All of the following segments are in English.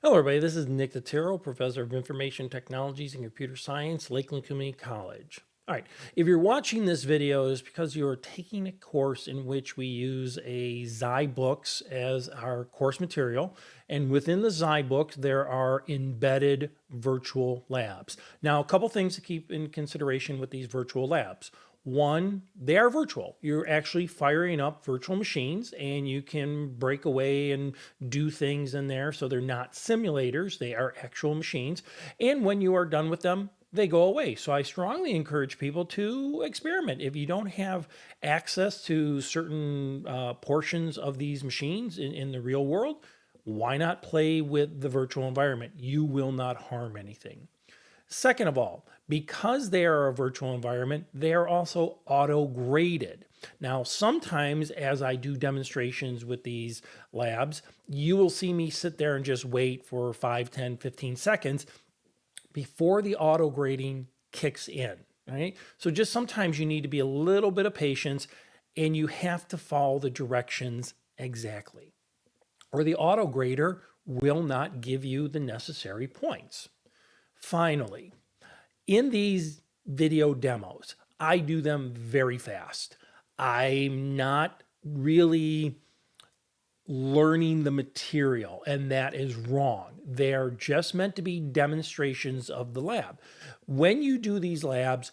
Hello, everybody. This is Nick Totaro, Professor of Information Technologies and Computer Science, Lakeland Community College. All right, if you're watching this video, it's because you're taking a course in which we use a zyBooks as our course material. And within the zyBooks, there are embedded virtual labs. Now, a couple things to keep in consideration with these virtual labs. One, they are virtual. You're actually firing up virtual machines and you can break away and do things in there. So they're not simulators, they are actual machines. And when you are done with them, they go away. So I strongly encourage people to experiment. If you don't have access to certain portions of these machines in the real world, why not play with the virtual environment? You will not harm anything. Second of all, because they are a virtual environment, they are also auto-graded. Now, sometimes as I do demonstrations with these labs, you will see me sit there and just wait for 5, 10, 15 seconds before the auto-grading kicks in, right? So just sometimes you need to be a little bit of patience and you have to follow the directions exactly, or the auto-grader will not give you the necessary points. Finally, in these video demos, I do them very fast. I'm not really learning the material, and that is wrong. They're just meant to be demonstrations of the lab. When you do these labs,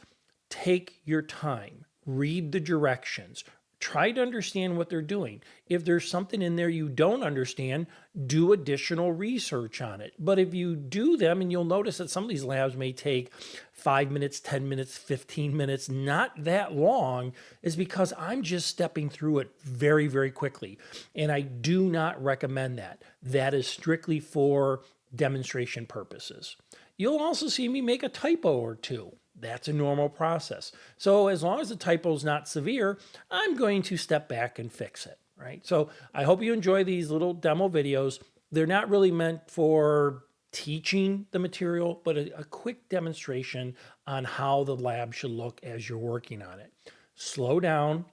take your time, read the directions, try to understand what they're doing. If there's something in there you don't understand, do additional research on it. But if you do them, and you'll notice that some of these labs may take 5 minutes, 10 minutes, 15 minutes, not that long, is because I'm just stepping through it very, very quickly. And I do not recommend that. That is strictly for demonstration purposes. You'll also see me make a typo or two. That's a normal process. So as long as the typo is not severe, I'm going to step back and fix it, right? So I hope you enjoy these little demo videos. They're not really meant for teaching the material, but a quick demonstration on how the lab should look as you're working on it. Slow down,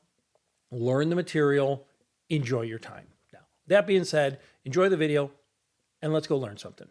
learn the material, enjoy your time. Now, that being said, enjoy the video and let's go learn something.